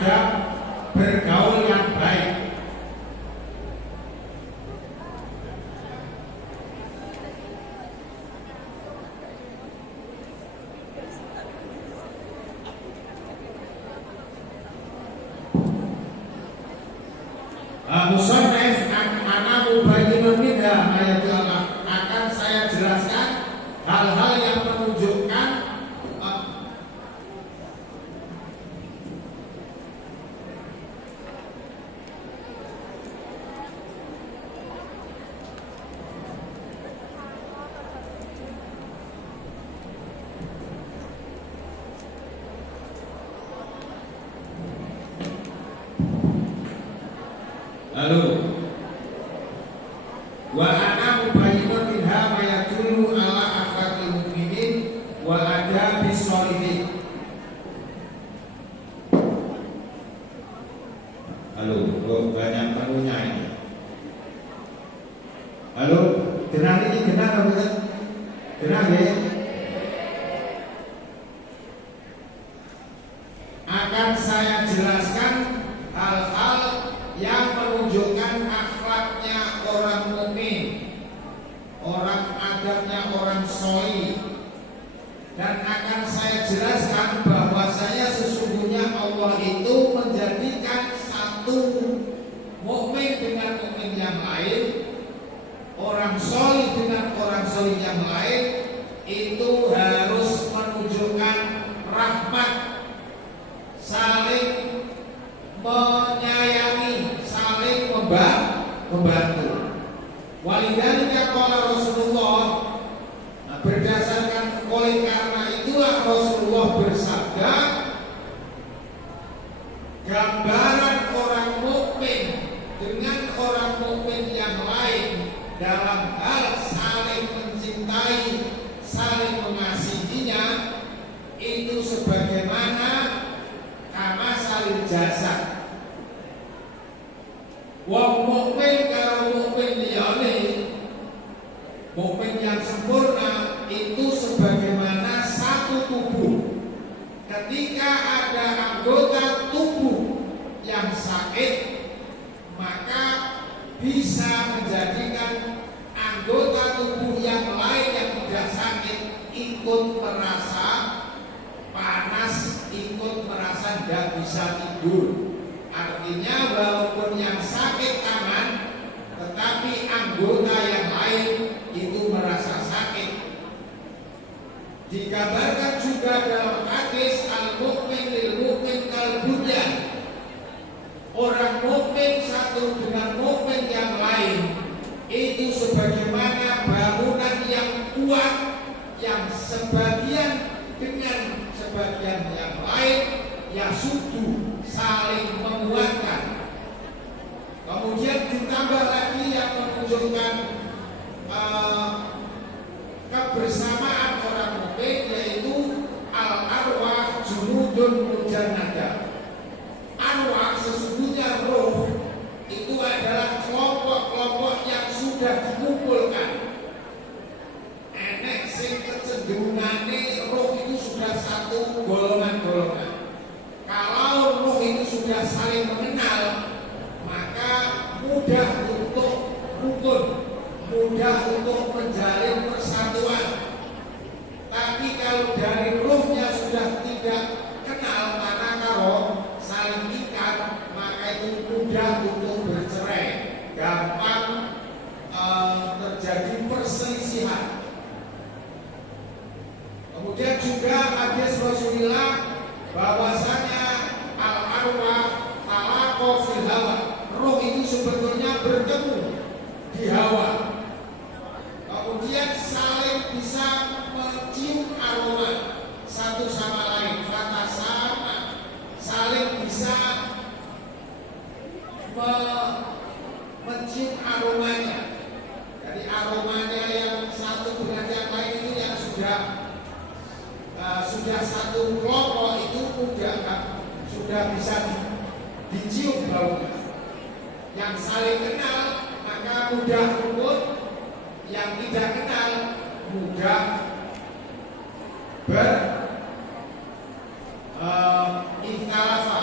adab bergaul yang baik. Musannif ana mubayyinun minha ayatul Allah, akan saya jelaskan hal-hal yang menunjukkan lalu wa ana mubayyinun minha ma yadullu ala akhlaqil mu'minin wa adabis sholihin. Halo, kok banyak menunya ini? Halo, kenal ini kenal apa? Kenal ya? Akan saya jelaskan hal-hal yang menunjukkan akhlaknya orang mukmin, orang adabnya orang sholih, dan akan saya jelaskan bahwasanya sesungguhnya Allah itu menjadikan satu mukmin dengan mukmin yang lain, orang sholih dengan orang sholih yang lain itu harus menunjukkan rahmat, saling menyayangi, saling membantu. Walidzalika qala Rasulullah, berdasarkan oleh karena itulah Rasulullah bersabda, gambaran orang mukmin dengan orang mukmin yang lain dalam hal saling mencintai, saling mengasihinya itu sebagaimana kama saling jasad. Wong mukmin karo mukmin liyane, mukmin yang sempurna itu sebagaimana satu tubuh. Ketika ada anggota tubuh yang sakit, maka bisa menjadikan anggota tubuh yang lain yang tidak sakit ikut merasa panas, ikut merasa tidak bisa tidur. Artinya walaupun yang sakit aman, tetapi anggota yang lain itu merasa sakit. Digambarkan juga dalam hadis al-mu'min lil mu'min kal bunyan. Orang mukmin satu dengan mukmin yang lain itu sebagaimana bangunan yang kuat yang sebagian dengan sebagian yang lain ya sudu saling menguatkan. Kemudian ditambah lagi yang menunjukkan kebersamaan orang mukmin yaitu al-arwah junudun mujannada. Arwah sesungguhnya roh itu adalah kelompok-kelompok yang sudah dikumpulkan. Enek sing kecenderungane roh itu sudah satu golongan-golongan. Kalau roh itu sudah saling mengenal, maka mudah untuk rukun, mudah untuk menjalin persatuan. Tapi kalau dari rohnya sudah tidak kenal mana karo saling ikat, maka itu mudah untuk bercerai, gampang terjadi perselisihan. Kemudian juga hadis Rasulullah bahwasanya al-arwah talaqo fil hawa, roh itu sebetulnya bertemu di hawa. Kemudian saling bisa mencium aroma satu sama lain, kata sama, saling bisa mencium aromanya. Jadi aromanya yang satu dengan yang lain itu yang sudah satu kelompok itu sudah bisa dicium baunya. Yang saling kenal maka mudah rukun, yang tidak kenal mudah ikhtalafa,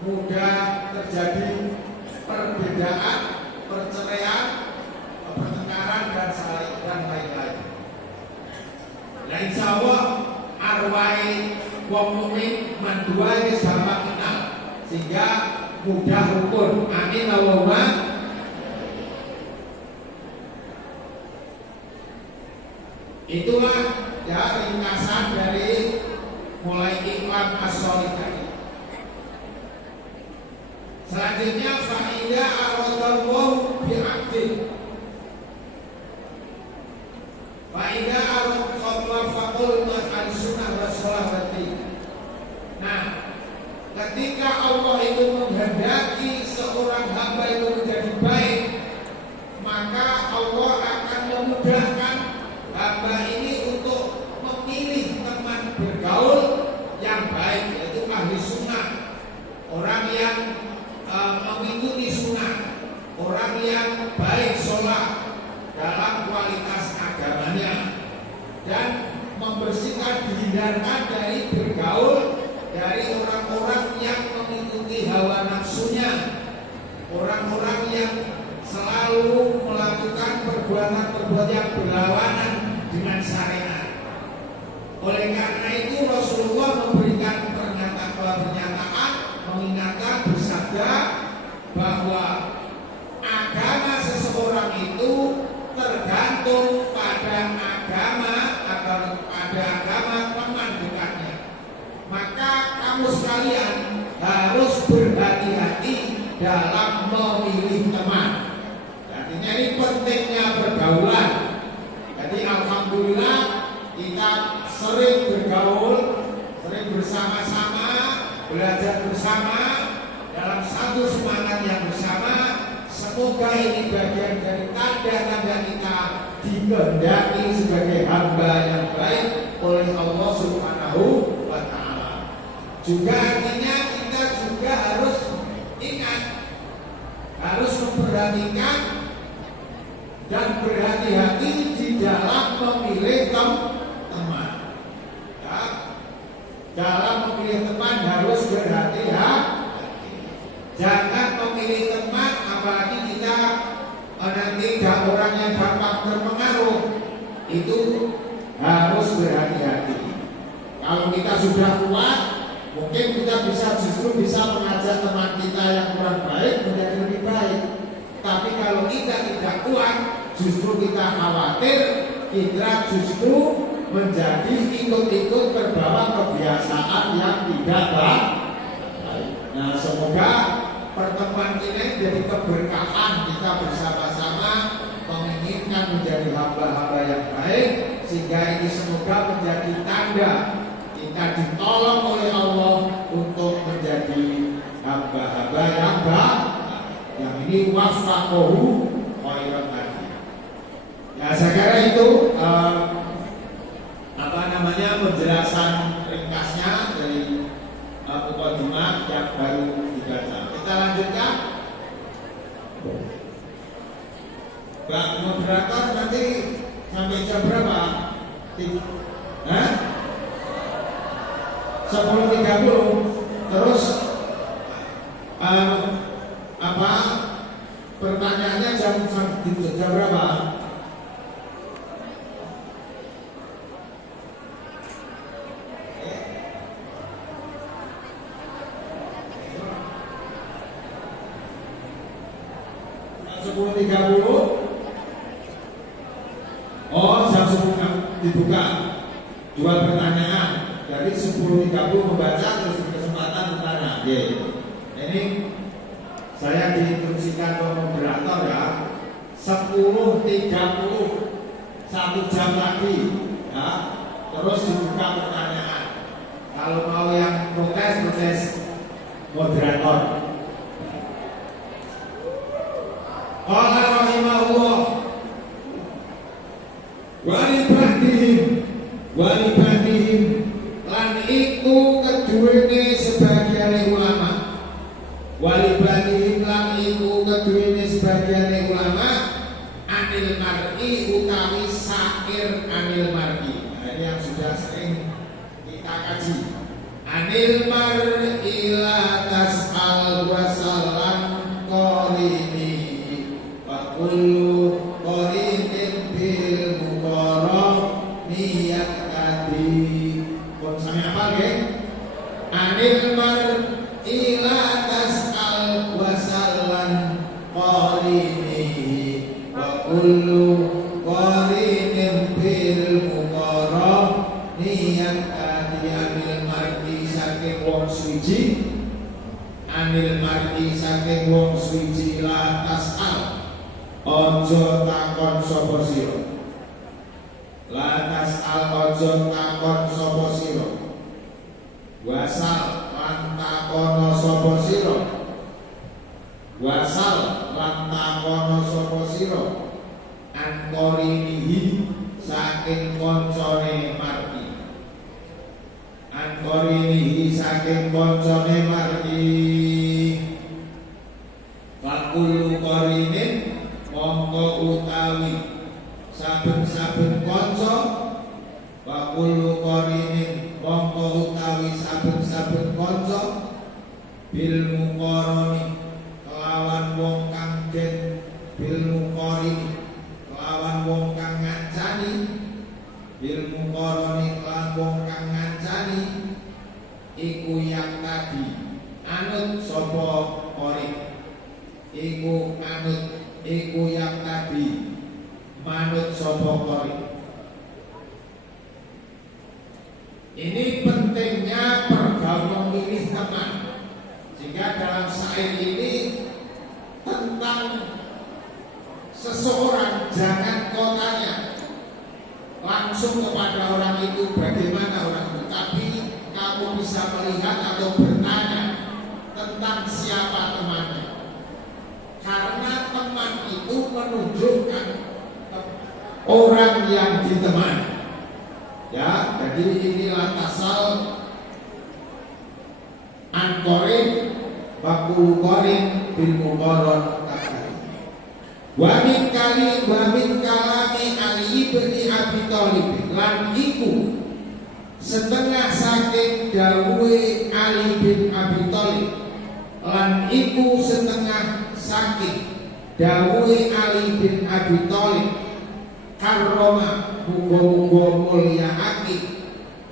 mudah terjadi perbedaan, perceraian, pertengkaran dan lain-lain. Nah, insya Allah arwah wong mukmin mandua ini sama kenal sehingga mudah rukun. Amin Allahumma. Itulah ya ringkasan dari mulai iklan as-sholih tadi. Selanjutnya fa'idha aradallahu bi'abdin. Fa'idha aradallahu faqul al-sunnah wa sholawati. Nah, ketika Allah itu menghendaki seorang hamba itu menjadi baik, maka Allah akan memudahkan hamba ini untuk memilih teman bergaul yang baik, yaitu ahli sunnah, orang yang mengikuti sunnah, orang yang baik sholat dalam kualitas agamanya, dan membersihkan, dihindarkan dari bergaul dari orang-orang yang mengikuti hawa nafsunya, orang-orang yang selalu melakukan perbuatan-perbuatan yang berlawanan dengan syariat. Oleh karena itu Rasulullah memberikan pernyataan mengingatkan bersabda bahwa agama seseorang itu tergantung pada agama teman dekatnya. Maka kamu sekalian harus berhati-hati dalam memilih teman. Artinya ini pentingnya pergaulan. Jadi alhamdulillah kita sering bergaul, sering bersama-sama, belajar bersama dalam satu semangat yang bersama. Semoga ini bagian dari tanda-tanda kita dikehendaki sebagai hamba yang baik oleh Allah Subhanahu wa Ta'ala. Juga artinya kita juga harus ingat, harus memperhatikan dan berhati-hati di dalam memilih teman. Ya, dalam memilih teman harus berhati-hati. Jangan memilih teman, apalagi kita nanti orang yang gampang terpengaruh. Itu harus berhati-hati. Kalau kita sudah kuat, mungkin kita justru bisa mengajak teman kita yang kurang baik menjadi lebih baik. Tapi kalau kita tidak kuat, justru kita khawatir kita justru menjadi ikut-ikut terbawa kebiasaan yang tidak baik. Nah, semoga pertemuan ini jadi keberkahan, kita bersama-sama menginginkan menjadi hamba-hamba yang baik, sehingga ini semoga menjadi tanda kita ditolong oleh Allah untuk menjadi hamba-hamba yang baik. Yang ini wafaqahu khairan hadi. Ya, saya kira itu penjelasan ringkasnya dari mukadimah yang baru dibaca. Kita lanjutkan. Pak moderator nanti sampai jam berapa? 10.30. Terus pertanyaannya jam berapa? Jam 10 dibuka. Dua pertanyaan. Dari 10.30 membaca terus kesempatan bertanya. Ini saya diinstruksikan oleh moderator ya. 10.30 1 jam lagi ya. Terus dibuka pertanyaan. Kalau mau yang protes moderator. Qala rahimahullah walibadihim lan iku keduwene sebagian ulama walibadihim lan iku keduwene sebagian ulama anil mar'i utawi sakir anil mar'i. Nah, ini yang sudah sering kita kaji. Anil mar'i la tas'al anil mar'i saking wong suci la tas'al ojo takon sapa sira la tas'al ojo takon sapa sira wasal lan takono sapa sira wasal lan takono sapa sira an qarinihi saking koncone mar'i an qarinihi saking koncone mar'i fakulu qarinin mongko utawi saben-saben kanca fakulu qarinin mongko utawi saben-saben kanca bil muqarani kelawan wong kang den bil muqarini kelawan wong kang ngancani bil muqarani kelawan wong kang ngancani iku yang tadi anut sapa qarin iku anut iku yang tadi manut sapa qarin. Ini pentingnya pergaulan memilih teman. Sehingga dalam syair ini tentang seseorang jangan kau tanya langsung kepada orang itu bagaimana orang itu, tapi kamu bisa melihat atau bertanya tentang siapa temannya. Karena teman itu menunjukkan orang yang ditemani. Ya, jadi inilah tasal ankorin bakul korin bil muqaron takari. Wa min kalami Ali bin Abi Thalib lan iku setengah saking dawuhe Ali bin Abi Thalib lan iku setengah saking dawuhe Ali bin Abi Thalib karroma muga-muga mulyaake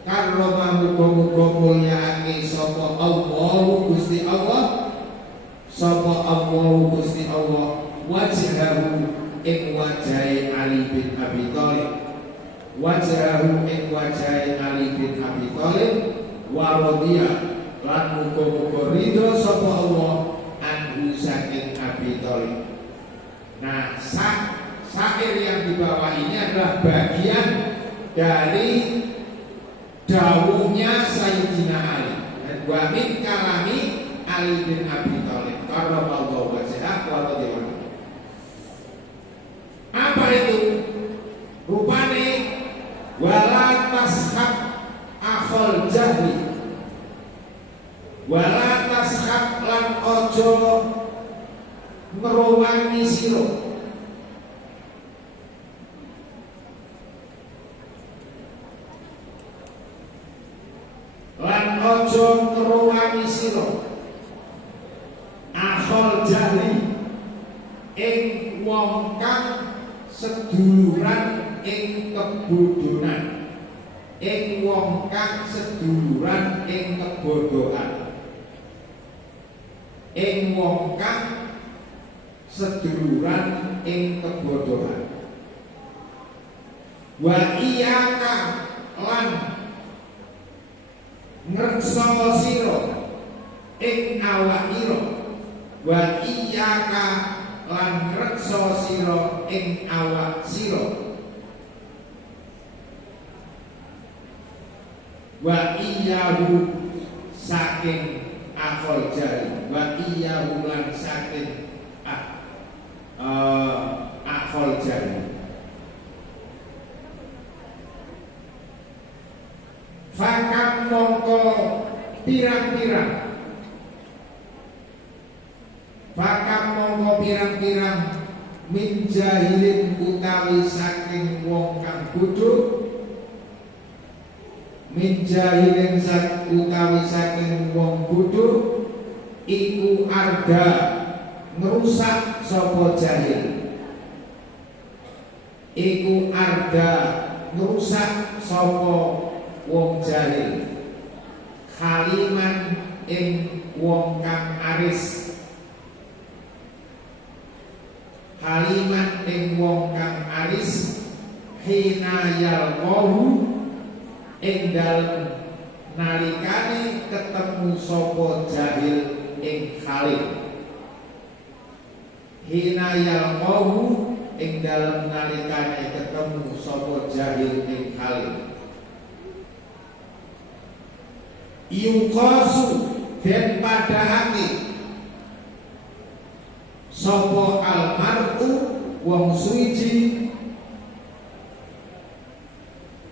karroma muga-muga mulyaake sapa Allah Gusti Allah sapa Allah Gusti Allah wajhahu ing wajahe Ali bin Abi Thalib wajhahu ing wajahe Ali bin Abi Thalib wa radiya lan muga-muga ridho sapa Allah anhu saking Abi Thalib. Nah, syair yang di bawah ini adalah bagian dari dawuhnya Sayyidina Ali. Wa min kalami Ali bin Abi Thalib karramallahu wajhahu wa radhiyallahu. Apa itu? Rupane wala tashab akhul jahli wala tashab lan ojo ngerowangi sira lan ojo ngerowangi sira akhul jahli ing wong kang seduluran ing kebodohan ing wong kang seduluran ing kebodohan ing wong kang seduluran ing kebodohan wa iyaka lan ngreksa sira ing awakira wa iyaka lan ngreksa sira ing awak sira wa iyahu saking akhol jari wa iyahu lan saking akhol jari fakat mongko pirang-pirang fakat mongko pirang-pirang min jahilin utawi saking wong kang bodho min jahilin utawi saking wong bodho iku arda ngerusak sapa jahil iku arda ngerusak sapa wong jahil khaliman ing wong kang aris khaliman ing wong kang aris hina yalqahu ing dalem nalikane ketemu sapa jahil ing Khalil. Hina yalqahu ing dalem nalikane ketemu sapa jahil ing Khalil. Yuqasu den padhaake sapa almar'u wong suci,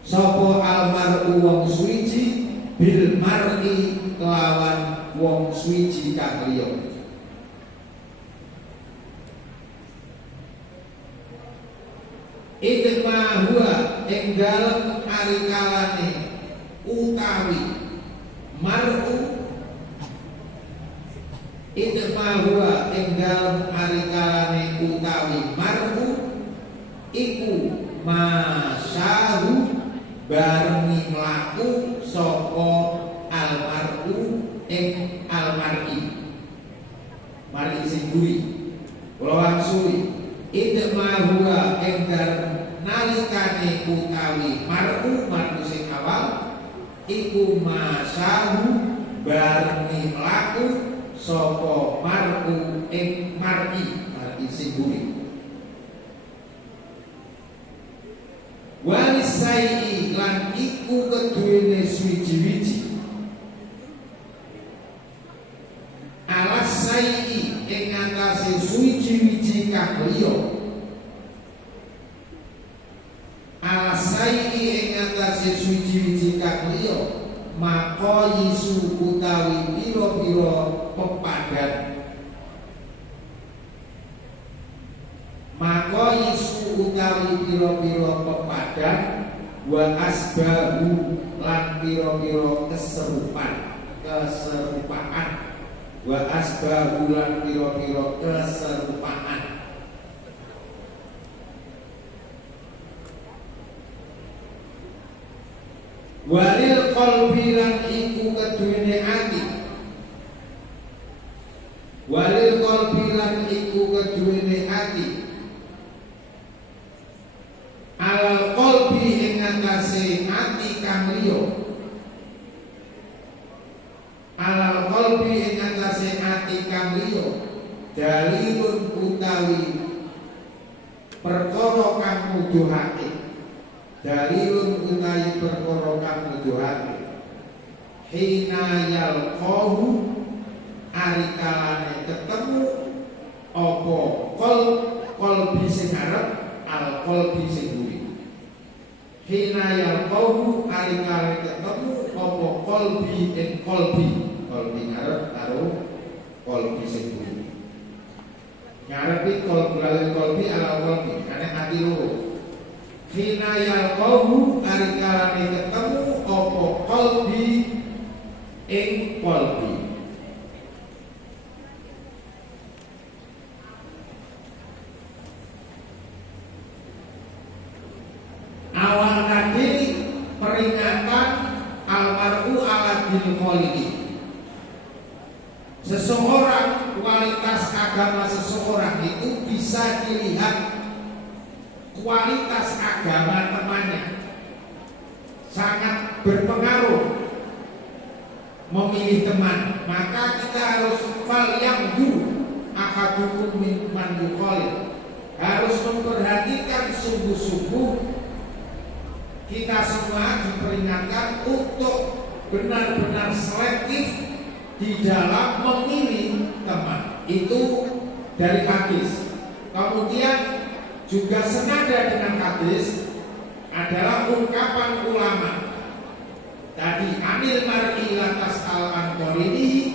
sapa almar'u wong suci bil mar'i kelawan wong suci kang liya. Idma huwa ing dalem arikalane utawi mar'u, idma huwa ing dalem arikalane utawi mar'u iku masyahu barengi mlaku sapa almar'u ing almar'i mari sing buri kula wangsuli. Idma huwa ing dalem nalikane utawi mar'u sing awal iku masyahu barengi mlaku sapa mar'u ing mar'i sing buri. Walisai lan iku keduwene suwiji-wiji alasai ing atase suwiji-wiji kang liya, alasai ing atase suwiji-wiji kang liya maka yisu utawi pira-pira pepadan, maka yisu utawi pira-pira pepadan wa asbahu lan pira-pira keserupaan wa asbahu lan pira-pira keserupaan. Walil qalbi lan iku keduwene ati, walil qalbi lan iku keduwene ati alal qalbi ing atase ati kang liya, alal qalbi ing atase ati kang liya dalilun utawi perkara kang nuduhake, dalilun utawi perkara kang nuduhake hina yalqahu arikalane ketemu apa qalbi sing arep al qalbi sing buri. Hina yalqahu arikalane ketemu apa qalbi ing qalbi arep karo qalbi sing buri. Ngarepi qalbi ala qalbi ane ati loro. Hina yalqahu arikalane ketemu apa qalbi ing qalbi. Awal tadi peringatan almar'u ala dini kholiki. Seseorang, kualitas agama seseorang itu bisa dilihat kualitas agama temannya. Sangat berpengaruh memilih teman. Maka kita harus fal yang akadukum mimman yukhalil, harus memperhatikan sungguh-sungguh. Kita semua diperingatkan untuk benar-benar selektif di dalam memilih teman. Itu dari hadis. Kemudian juga senada dengan hadis adalah ungkapan ulama. Tadi anil mar'i lantas al-anqarini,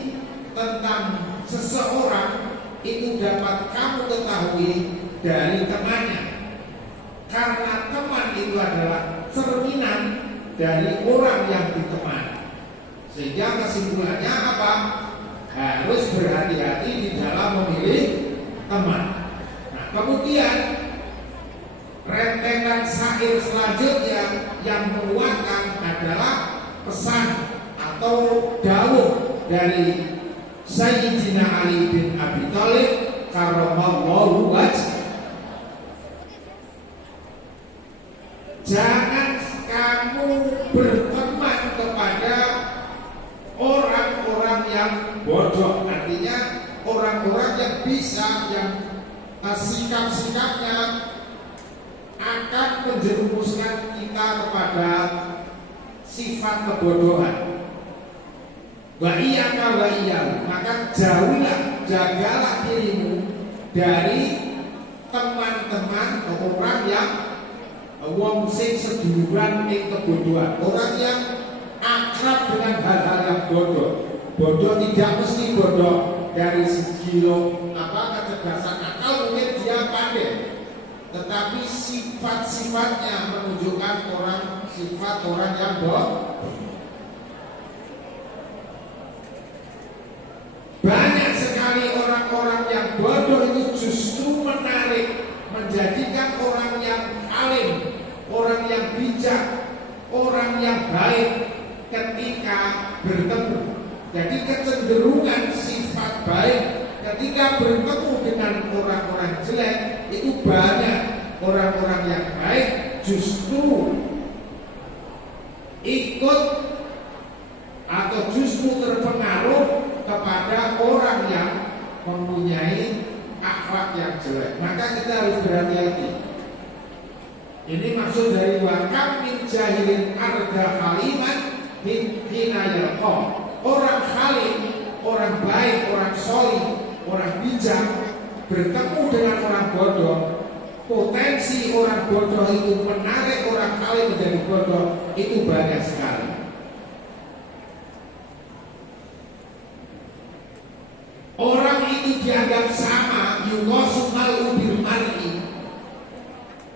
tentang seseorang itu dapat kamu ketahui dari temannya. Karena teman itu adalah cerminan dari orang yang ditemani. Sehingga kesimpulannya apa? Harus berhati-hati di dalam memilih teman. Nah, kemudian rentetan syair selanjutnya yang menguatkan adalah pesan atau dawuh dari Sayyidina Ali bin Abi Thalib karramallahu wajhah. Jangan kamu berteman kepada bodoh, artinya orang-orang yang bisa, yang sikap-sikapnya akan menjerumuskan kita kepada sifat kebodohan. Wa iyyaka wa iyyahu, maka jauhilah, jagalah dirimu dari teman-teman orang yang wong sing seduluran ing kebodohan, orang yang akrab dengan hal-hal yang bodoh. Bodoh tidak mesti bodoh dari segi kecerdasan akal, mungkin dia pandai, tetapi sifat-sifatnya menunjukkan sifat orang yang bodoh. Banyak sekali orang-orang yang bodoh itu justru menarik, menjadikan orang yang alim, orang yang bijak, orang yang baik ketika bertemu. Jadi kecenderungan sifat baik ketika bertemu dengan orang-orang jelek itu banyak. Orang-orang yang baik justru ikut atau justru terpengaruh kepada orang yang mempunyai akhlak yang jelek. Maka kita harus berhati-hati. Ini maksud dari wakam min jahilin arda haliman hina yalqa. Orang halim, orang baik, orang solih, orang bijak bertemu dengan orang bodoh, potensi orang bodoh itu menarik orang halim menjadi bodoh itu banyak sekali. Orang itu dianggap sama, yuqasumal bil mar'i.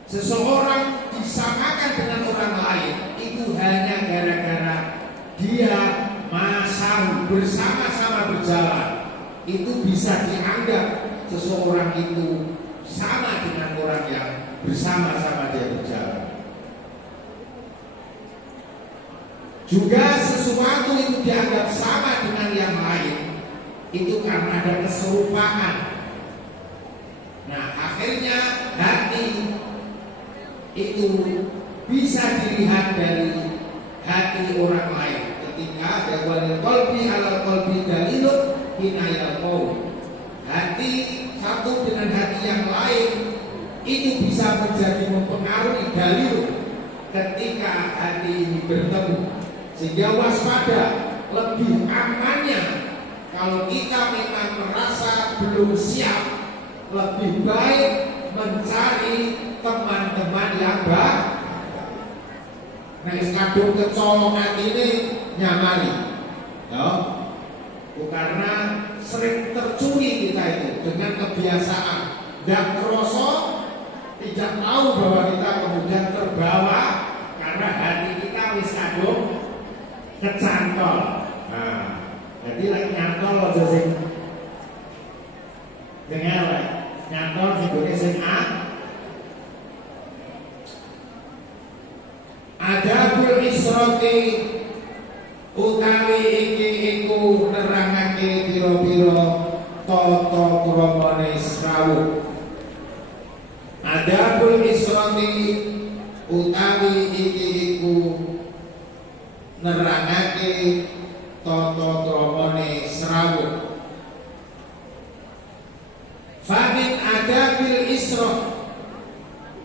Seseorang disamakan dengan orang lain itu hanya gara-gara dia bersama-sama berjalan. Itu bisa dianggap seseorang itu sama dengan orang yang bersama-sama dia berjalan. Juga sesuatu itu dianggap sama dengan yang lain itu karena ada keserupaan. Nah, akhirnya hati itu bisa dilihat dari hati orang lain. Ketika ada wal qalbi ala qalbi dalilun hinayal qaul. Hati satu dengan hati yang lain itu bisa menjadi mempengaruhi dalil ketika hati ini bertemu. Sehingga waspada, lebih amannya kalau kita memang merasa belum siap, lebih baik mencari teman-teman yang baik. Nah, kadung kecolongan ini nyamari, ya, karena sering tercuri kita itu dengan kebiasaan dan kroso, tidak tahu bahwa kita kemudian terbawa karena hati kita wis kadung kecantol. Nah, jadi lagi nyantol aja sing dengar nyantol sing gone sing adabul israti utawi iki iku nerangake pira-pira tata kramane srawuh. Adabul israti utawi iki iku nerangake tata kramane srawuh. Famin adabil isra,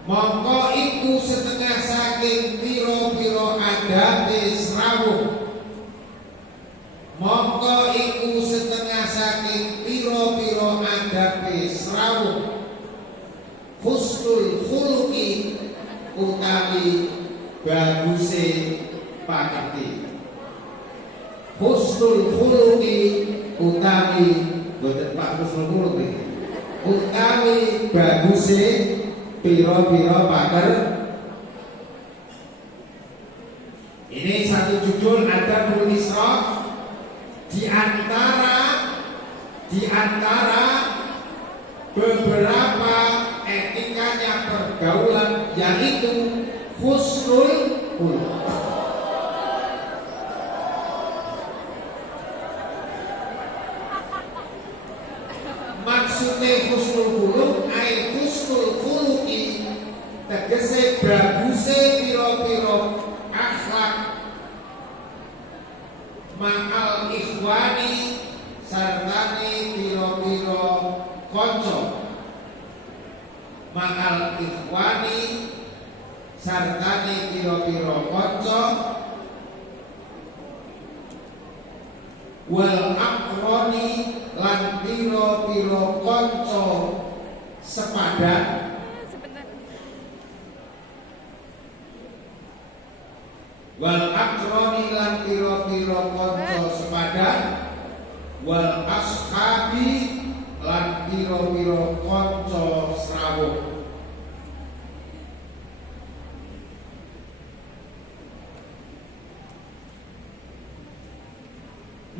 mongko iku setengah saking pira-pira adabe srawuh. Mongko iku setengah saking pira-pira adabe srawuh. Husnul khuluqi utawi baguse pakati. Husnul khuluqi utawi boten pak husnul khuluqi utawi baguse pira-pira paker. Ini satu judul Adabul Isra, di antara beberapa etikanya pergaulan, yaitu husnul khuluq. Maksudnya husnul khuluq ai husnul khuluqi, tegese baguse pira-pira akhlak ma'al ikhwani sartane piro-piro konco, ma'al ikhwani sartane piro-piro konco, wal akroni lan piro-piro konco sepadan, wal akroni lan piro-piro konco sepadan, wal ashabi lan piro-piro konco serawung.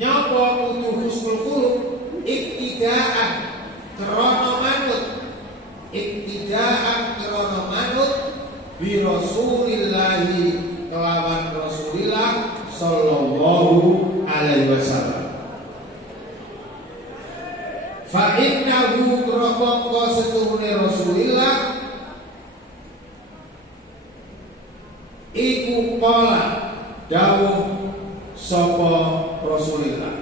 Nyopo kudu husnul khuluq iktidaan krana manut, iktidaan krana manut bi Rasulillahi kelawan Rasulillah sallallahu alaihi wasallam. Fa innahu krana setuhune Rasulillah iku qala dawuh sapa Rasulillah.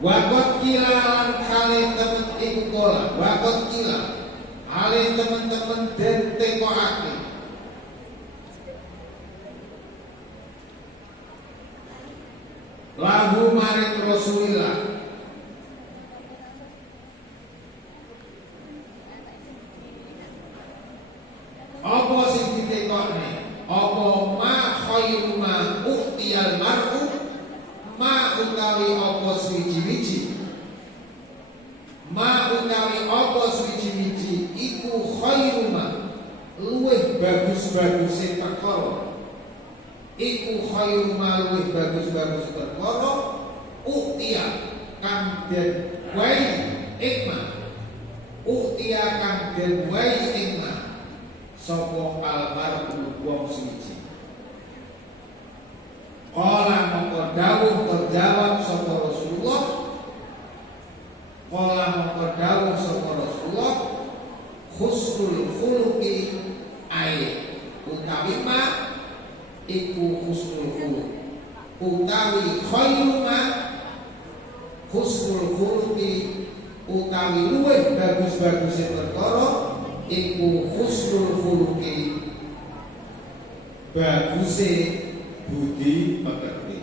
Wakot kila lan kali temen iku kola. Wakot kila kali temen-temen den tekoake lahu maring Rasulillah apa sing ditekokne, apa ma khairu ma uktiyal mar'u, ma utawi apa suwiji-wiji, ma utawi apa suwiji-wiji iku khairu ma luwih bagus-baguse perkara, iku khairu ma luwih bagus-bagus perkara uktiya kang den wae ikma, uktiya kang den wae ikma sapa almarhum wong suci. Qala mongko dawuh terjawab sapa Rasulullah, qala mongko dawuh sapa Rasulullah, husnul khuluqi ai utawi ma iku husnul khuluq, utawi khairu ma husnul khuluqi utawi luwih bagus-baguse perkara iku husnul khuluqi baguse budi pekerti.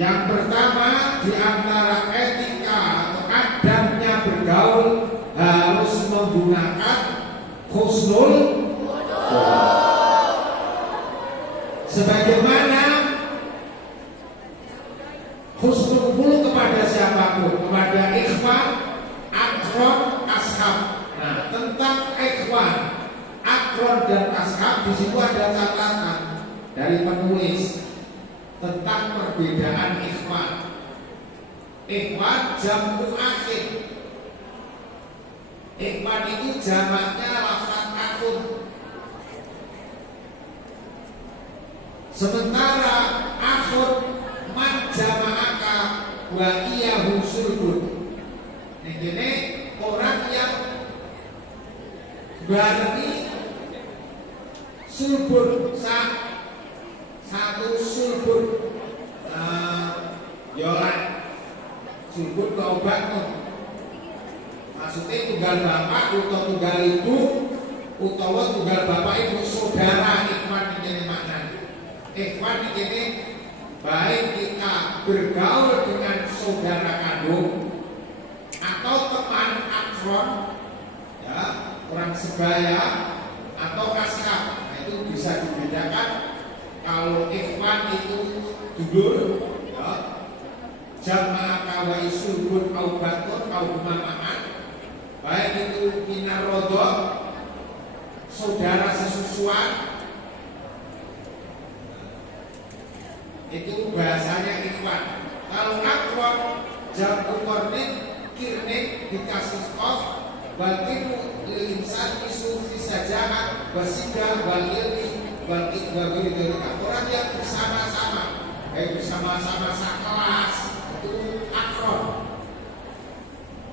Yang pertama di antara etika atau adabnya bergaul harus menggunakan husnul khuluq. Sebagaimana husnul khuluq kepada siapapun, kepada ikhwan, akron, ashab. Nah, tentang ikhwan, akron dan ashab di situ ada catatan dari penulis tentang perbedaan ikhwan. Ikhwan jamu akhir. Ikhwan itu jamaknya lafaz akhun. Sementara akhun man jama'aka wa iyahu sulbun. Ini orang yang barengi sulbun satu sulbun yolan sulbun ke obatmu, maksudnya tunggal bapak atau tunggal ibu utawa tunggal bapak ibu saudara. Ikhwan ini maknanya ikhwan ini baik kita bergaul dengan saudara kandung atau teman akron, ya, orang sebaya atau ashab. Nah, itu bisa dibedakan. Kalau ikhwan itu dulur, ya, jamaah kawai sulbun au batun au gumamaan, baik itu minar rodok, saudara sesusuan, Itu bahasanya ikhwan. Kalau akrab jamu kornin kirnin dikasih kof balkinu insan isu fisajahan wasidah walilmi balkit bagi dari orang yang bersama-sama bersama-sama sekelas itu akrab.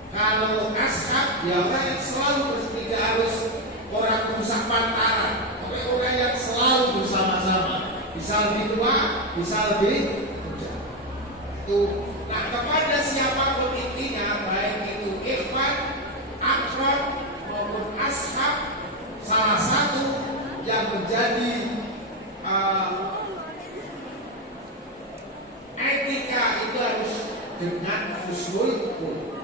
Kalau ashab ya orang yang selalu tidak harus orang rusak pantaran, tapi orang yang selalu bersama-sama, bisa lebih tua, bisa lebih muda. Itu. Nah kepada siapapun intinya, baik itu ikhwan, akrab maupun ashab, salah satu yang menjadi etika itu harus dengan husnul khuluq.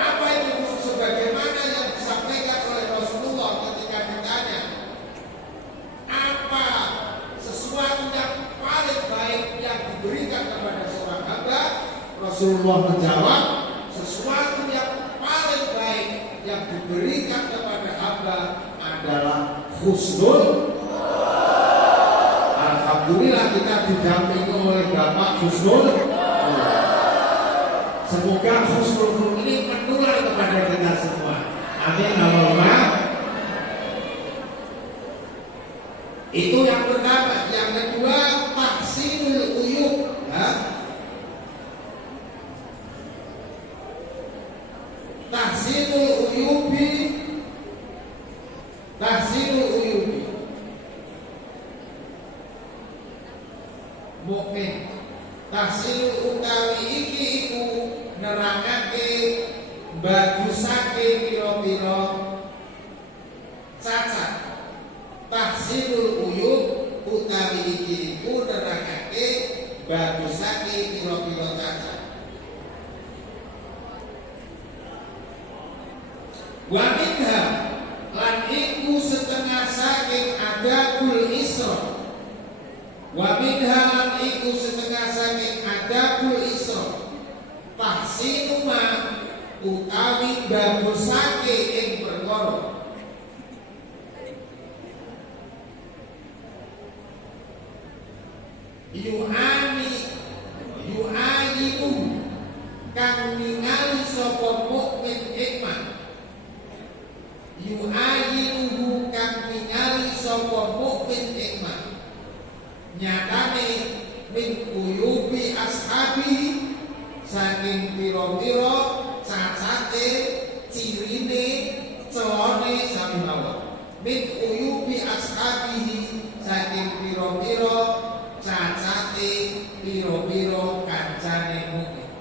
Apa itu sebagaimana yang disampaikan oleh Rasulullah ketika ditanya apa sesuatu yang paling baik yang diberikan kepada seorang hamba, Rasulullah menjawab sesuatu yang paling baik yang diberikan kepada hamba adalah husnul. Alhamdulillah kita didampingi oleh Bapak Husnul. Semoga husnul khuluq ini menular kepada kita semua. Amin Allahumma. Itu yang pertama. Yang kedua, tahsinul uyub. Tahsinul uyubi. Tahsinul uyubi. Mukmin. Tahsinul utawi iki iku nerangake bagusake pira-pira cacat. Tahsinul uyub utawi iki iku nerangake bagusake pira-pira cacat. Wa minha lan iku setengah saking adabul isra. Wa minha lan iku setengah saking adabul isra. Tahsinu ma utawi bagusake ing perkara. Yu'aniku kang ningali sapa mukmin hikmah. Yu'aniku kang ningali sapa mukmin hikmah. Nyatane min uyubi ashabi saking pira-pira cacate cirine celone sami mawon. Min uyubi ashabihi saking pira-pira cacate pira-pira kancane mukmin.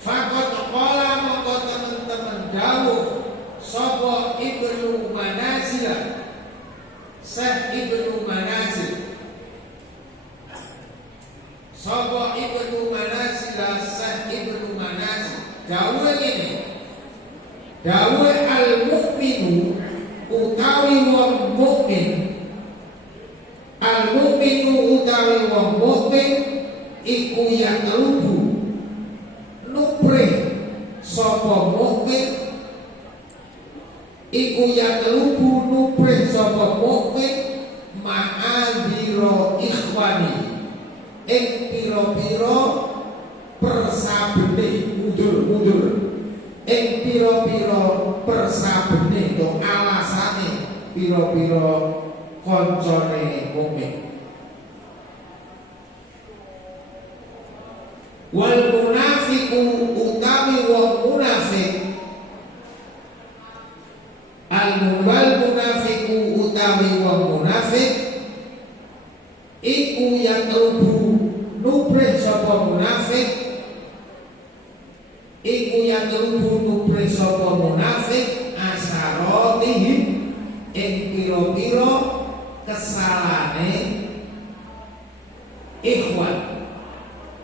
Fakot qala mongko teman-teman dawuh sapa Ibnu Manazil, Syekh Ibnu Manazil. Sapa Ibnu Manazil, Syekh Ibnu Manazil dawuh ini. Dawuh al-mukminu utawi wong mukmin. Al-mukminu utawi wong mukmin iku yang lubu nupre sapa mukmin iku ya lubu nupre sapa mukmin ma'adhira ikhwani ing pira-pira persabene mundur ing pira-pira persabene to alasane pira-pira kancane mukmin. Wal munafiqu utawi wong munafik. Wal munafiqu utawi wong munafik iku yang lubu nubrih sapa munafik. Iku yang lubu nubrih sapa munafik asarotihim ing pira-pira kesalahane ikhwan.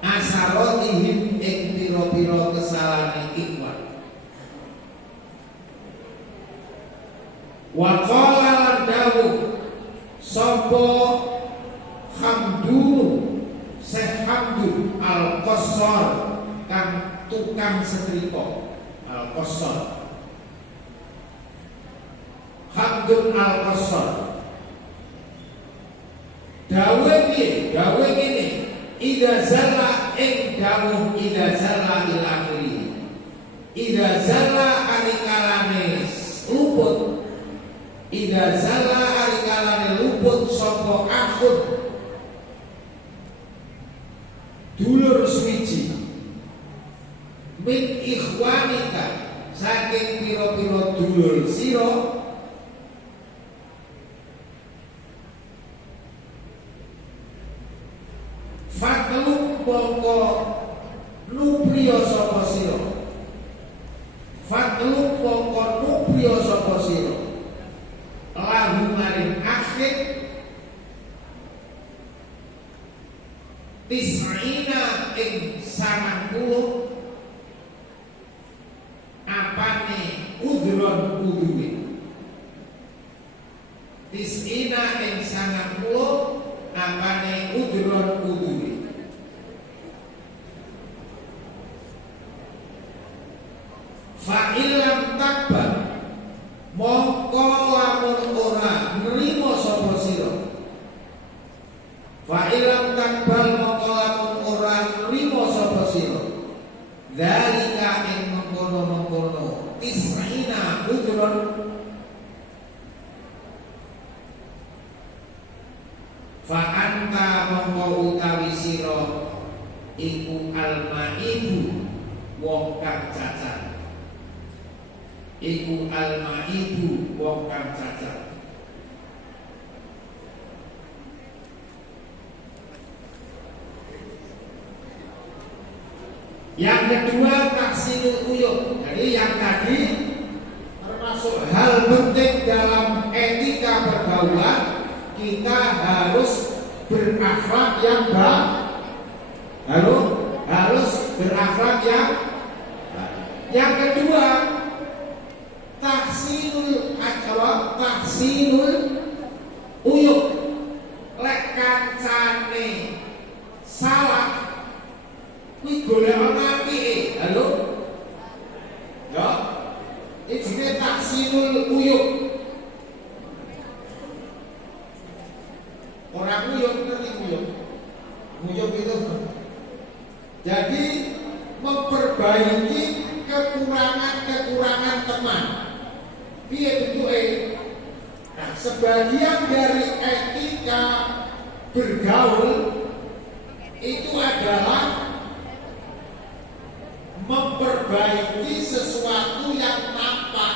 Asarotihim ing pira-pira kesalahan ikhwan. Wa qala lan dawuh sapa Hamdun Syekh Hamdun Al-Qassar tukang setrika al-qassar. Hamdun al-qassar dawe piye? Dawe ngene, idza zalla ing dawuh idza zalla ila akhiri. Idza zalla arikalane luput, idza zalla arikalane luput sapa akhud dulur suwiji min ikhwanika saking pira-pira dulur sira fatluk mongko nupriya sapa sira, fatluk mongko nupriya sapa sira lahu maring akhir tis'ina ing 90 apane udhron udhuwe, tis'ina ing 90 apane udhron udhuwe. Fa ilam takbar mongko lamun ora nrimo sapa sira, fa ilam takbar mongko lamun ora nrimo sapa sira dzalika ing mengkono-mengkono tis'ina udhron fa anta mongko utawi sira iku almaibu wong kang cacat, iku almaibu wong kang cacat. Yang kedua taksinul uyub. Jadi yang tadi termasuk hal penting dalam etika pergaulan, kita harus berakhlak yang baik. Harus berakhlak yang baik. Yang kedua tahsinul uyub. Lek kancane salah kuwi golek apike. Halo? Ya. Iki jenenge tahsinul uyub. Orang uyub ngerti uyub. Uyub itu jadi memperbaiki kekurangan-kekurangan teman. Piye bentuke? Nah, sebagian dari etika bergaul itu adalah memperbaiki sesuatu yang nampak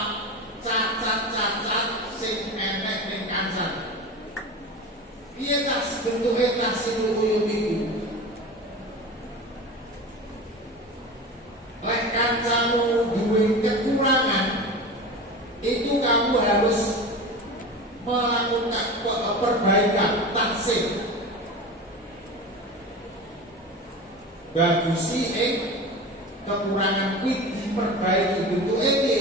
cacat-cacat sing enek ning kancan. Piye tak bentuke tahsinul uyub iku? Lek kancamu duwe kekurangan, itu kamu harus melakukan perbaikan, tahsin. Bagusi kekurangan kuwi diperbaiki bentuke piye?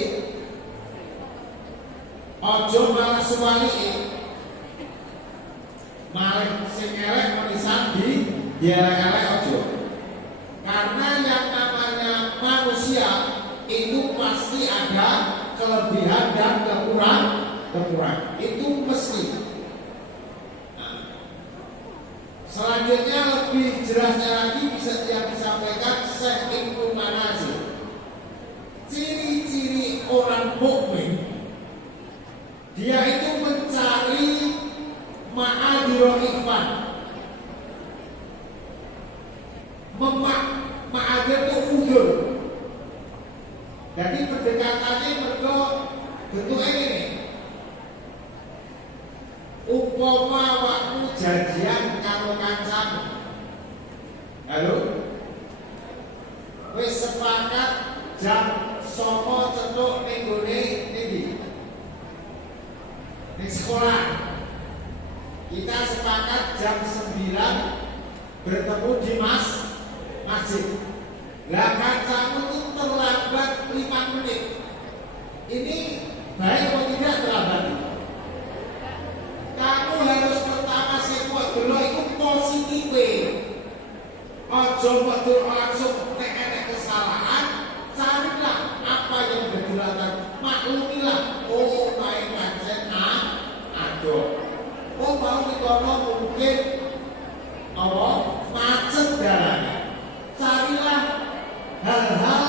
Aja malah suwalike. Malah sing elek menisan elek aja. Karena yang namanya manusia itu pasti ada kelebihan dan kekurangan. Itu mesti. Nah, selanjutnya lebih jelasnya lagi bisa yang disampaikan Syekh Ibnu Manazil. Ciri-ciri orang mukmin, dia itu mencari ma'adirul ikhwan. Ma'adir itu udur. Jadi pendekatannya mergo bentuknya ini. Upama waktu janjian karo kancamu. Halo? Wis sepakat jam 09.00 cetuk ning gone ndi? Ning sekolah. Kita sepakat jam 9 bertemu di masjid. Lah kancamu itu terlambat 5 menit. Ini baik atau tidak terlambat? Kamu harus pertama sebuah dulu itu positif. Ojo betul langsung nek kesalahan kono mungkin macet jalannya. Carilah hal-hal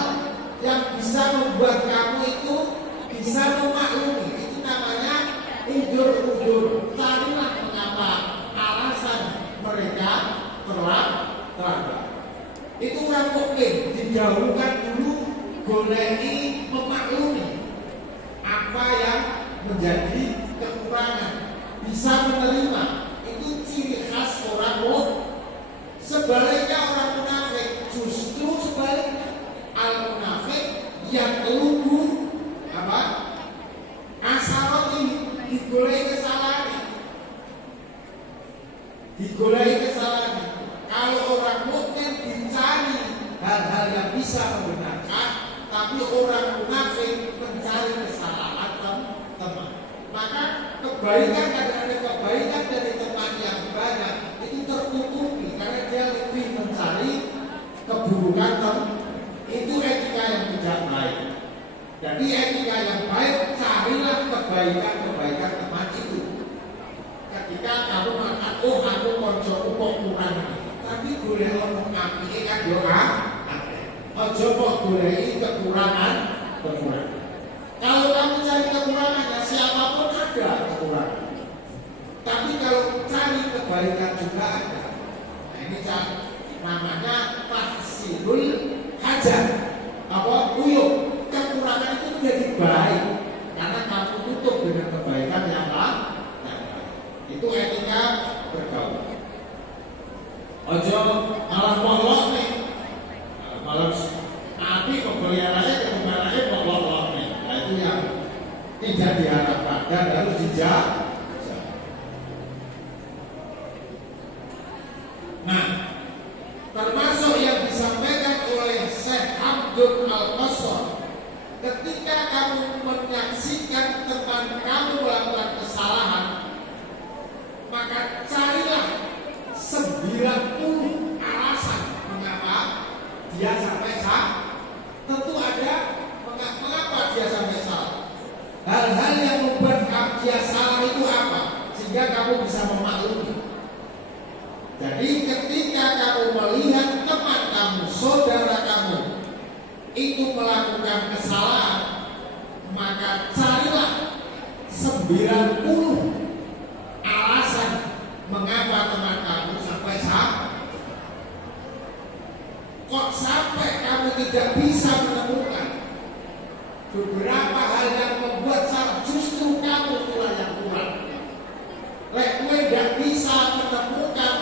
yang bisa membuat kamu itu bisa memaklumi. Itu namanya ujur-ujur. Carilah mengapa alasan mereka terlambat. Itu orang mukmin didahulukan dulu goleki memaklumi apa yang menjadi kekurangan, bisa menerima. Itu ciri khas orang mukmin. Sebaliknya orang munafik justru sebaliknya. Al munafik yang lugu asaroti digoleki kesalahan. Kalau orang mukmin dicari hal-hal yang bisa membenarkan, tapi orang munafik mencari kesalahan teman. Maka kebaikan dari teman yang banyak itu tertutupi karena dia lebih mencari keburukan teman. Itu etika yang tidak baik. Jadi etika yang baik, carilah kebaikan teman itu. Ketika kamu mengatakan, aku koncoku kok kurang, tapi boleh ngomong apike kan yo aja kok goleki kekurangan. Kalau kamu cari kekurangannya, siapapun ada kekurangan. Tapi kalau cari kebaikan juga ada. Nah, ini namanya tahsilul hajat. Uyuk kekurangan itu menjadi baik karena kamu tutup dengan kebaikan yang lain. Itu etika bergaul. Ojo malah molok nih, malah api pembeliannya kemana-mana molok nih. Nah, itu yang tidak diharapkan dan harus dijaga. Nah, termasuk yang disampaikan oleh Syekh Abdul Al-Qasr, ketika kamu menyaksikan teman kamu melakukan kesalahan, maka carilah 90 alasan mengapa dia sampai salah. Tentu ada mengapa dia sampai salah. Hal-hal yang membuat dia salah itu apa? Sehingga kamu bisa memaklumi. Jadi ketika kamu melihat teman kamu, saudara kamu itu melakukan kesalahan, maka carilah 90 alasan mengapa teman kamu sampai salah. Kok sampai kamu tidak bisa menemukan beberapa hal yang membuat salah, justru kamu itulah yang kurang. Lek kowe tidak bisa menemukan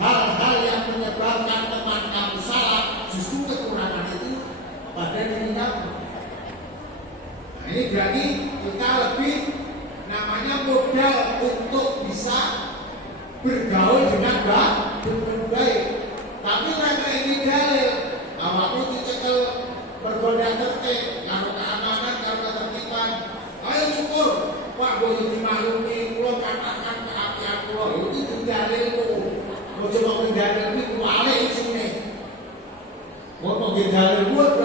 hal-hal yang menyebabkan teman kamu salah, justru kekurangan itu pada diri kamu. Nah, ini berarti kita lebih namanya modal untuk bisa bergaul dengan baik. Tapi karena ini dalil, awakmu dicekel bergoda tertib, karo keamanan, karo ketertiban. Ayo syukur, Pak boleh dimaklumi, kula katakan keapian kula itu dalilku. Mau coba mendalil itu wale isine. Mau dalil buat